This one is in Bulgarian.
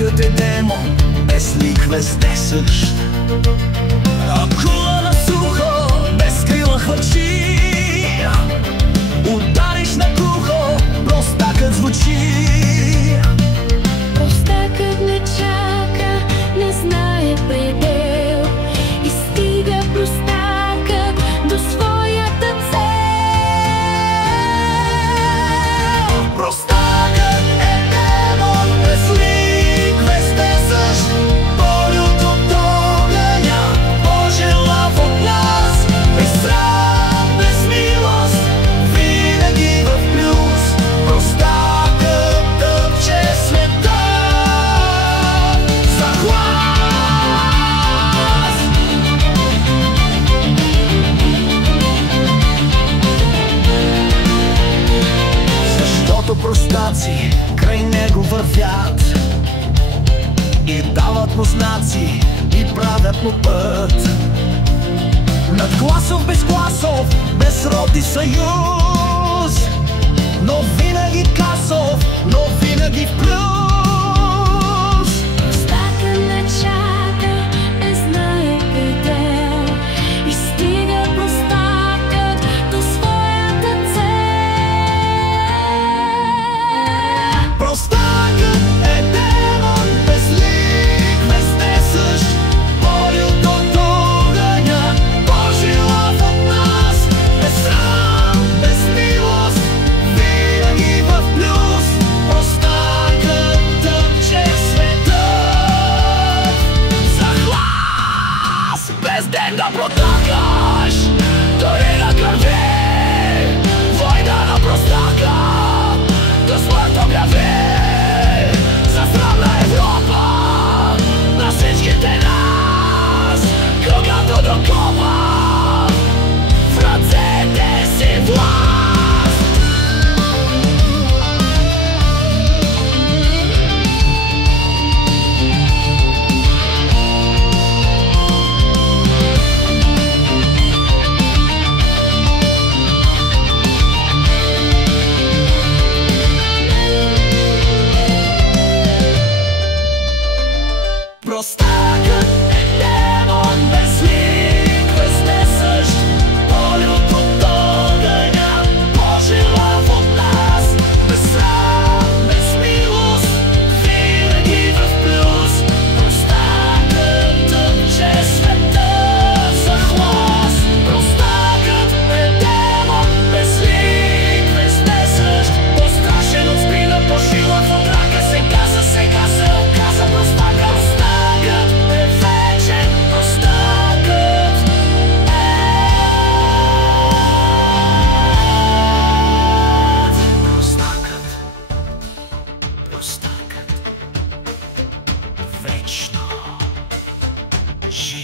Простакът е демон, без лик, везде същ. Акула на сухо, без крила хвърчи. Удариш на кухо, простакът звучи. Простакът не чака, не знае предел и стига простакът до своята цел. Простакът е демон, без лик, везде същ. Полют от огъня, Божия лав от нас. Без срам, без милост, винаги в плюс. Простакът тъпче света за глас. Защото простаци край него вървят и дават му знаци, и правят му път. Над класов, без класов, без роди съюз, но винаги касов, но винаги в плюс. Простакът не чака, не знае предел и стига простакът до своята цел. Простакът е демон, без лик, везде същ. Полют от огъня, Божия лав от нас. Без срам, без милост, винаги в плюс. Простакът тъпче света за глас. Без ден да протакаш, дори на кърве. Война на простака, до смърт обяви. За срамна Европа, на всичките нас. Когато докопа в ръцете си власт. Простакът е демон, без лик, везде същ. Полют от огъня, Божия лав от нас. Без срам, без милост, винаги в плюс. Простакът тъпче света за глас. Простакът е демон, без лик, везде същ. По-страшен от спина, по-шилък от рака. Сега се оказа простакът. Простакът е вечен, простакът е простакът вечно жив.